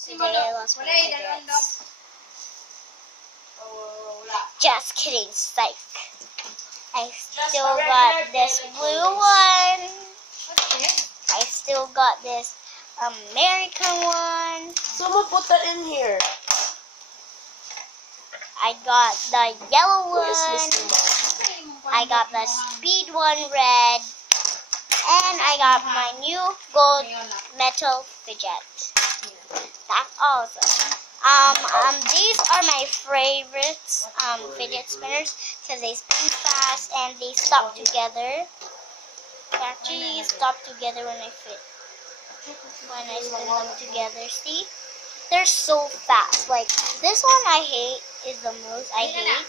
Today I lost my tickets. Just kidding, psych. I still got this blue one. I still got this American one. Someone put that in here. I got the yellow one. I got the speed one red. And I got my new gold metal fidget. That's awesome. These are my favorites fidget spinners because they spin fast and they stop together. They actually stop together when I spin them together. See, they're so fast. Like this one, I hate is the most I hate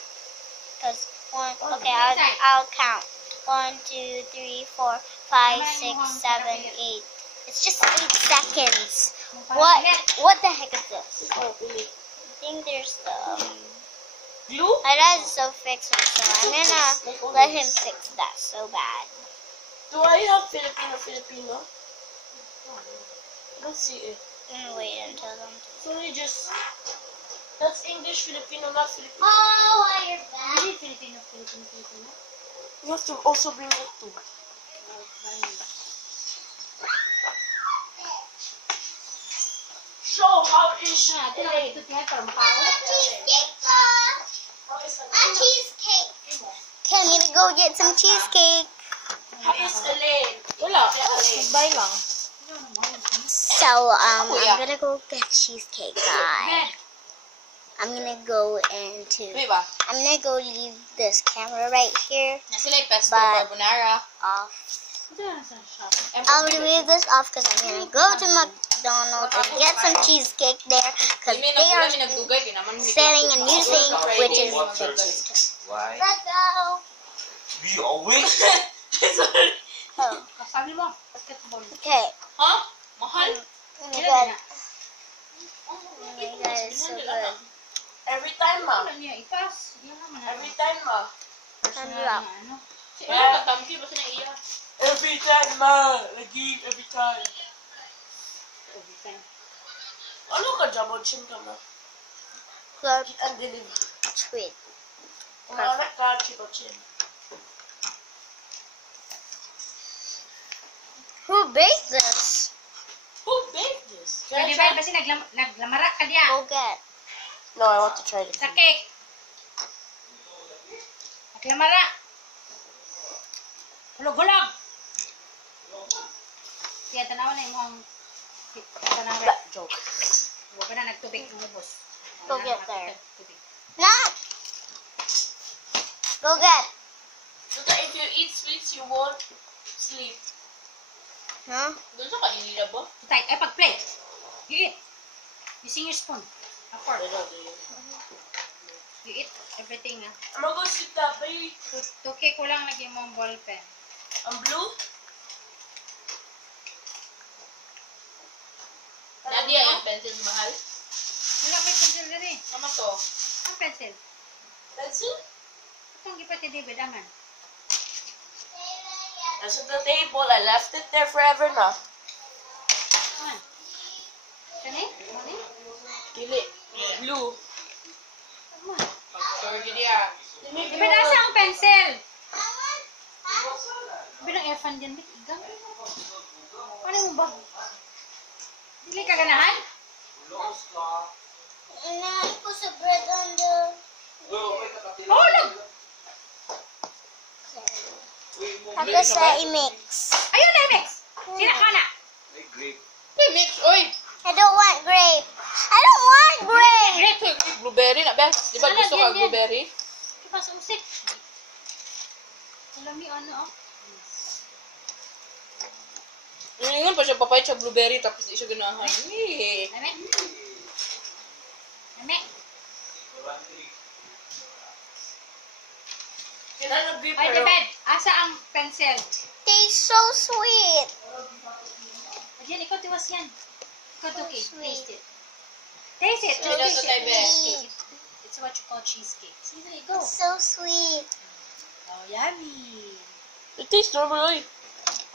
because one. Okay, I'll count. 1, 2, 3, 4, 5, 6, 7, 8. It's just 8 seconds. What the heck is this? Oh, really? I think there's the glue. My dad is so fixed it, so I'm gonna let him fix that so bad. Do I have Filipino? Let's see it. I'm gonna wait until them. Sorry, just that's English Filipino, not Filipino. Oh, you're back. Filipino. You have to also bring it too. Show how is Cheesecake. Okay, I'm gonna go get some cheesecake. How is Elaine? Wala. Bye lang. So, I'm gonna go get cheesecake, guys. I'm gonna go leave this camera right here. But off. I'll leave this off because I'm gonna go to McDonald's and get some cheesecake there because they are selling a new thing, which is the cheesecake. Why? Let's go. We always. Oh. Okay. Huh? Mahal? Oh my god. Oh my god, it's so good. Every time, ma. Every time, ma. Thumbs up. Every time, ma. Lagi, every time. Ano ka, Jabochin ka, ma? Good. And delivery. Sweet. Ano ka, Chibochin? Who baked this? Who baked this? Di ba kasi naglamara ka diya? Go get. No, I want to try this. Sa cake. Naglamara. Hulog-hulog. Siya, tanawan na yung tanawan. Joke. Huwag ka na nagtubig ng ubos. Go get there. Not. Go get. So that if you eat sweets, you won't sleep. Huh? Doon sa kanila ba? Tay, ay pag-play. You eat. Using your spoon. A fork. You eat everything. I'm gonna go sit that baby. Tuki ko lang lagi mong ball pen. Ang blue? Nadia, yung pencil mahal? Wala may pencil na rin. Ano to? Ang pencil. Pencil? Itong ipati David, aman. Nasa the table. I left it there forever na. Aman. Kani? Kani? Kili. Blue. Aman. Diba Nasa ang pencil? Bilang airfan dyan, Bit. Igang. Ano mo ba? Dili ka ganahan? Inahin ko sa bread on the... Hulog! Tapos sa i-mix. Ayun na, Mix! Sila ka na! Hey, mix, oy! I don't want grape. I don't want grape. Grape! Blueberry na, best. Di ba gusto ka blueberry? Kipas usik. Alam niyo ano, oh. Ngayon pa siya papayat sa blueberry tapos di siya ganahan. Name? Name? Ay, David! Asa ang pencil? Tastes so sweet. Diyan, ikaw tiwas yan. Ikaw Tuki. Sweet. Taste it. Taste it. Ano Taste to, Tay, it. Beth? Cheesecake. It's what you call cheesecake. See, there you go. It's so sweet. Oh, yummy. It tastes normal, oy.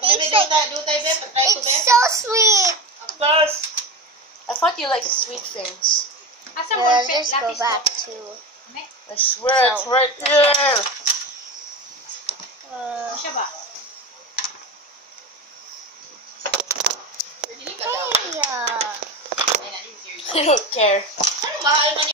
Tastes like, Do tayo, Beth. Patry ko, it's Beth. so sweet. Tapos, I thought you liked sweet things. Asan mo ang Let's go lapis back ko? to. I swear it's right there. Uh, Siya ba? hey, I don't care. Ano mahal man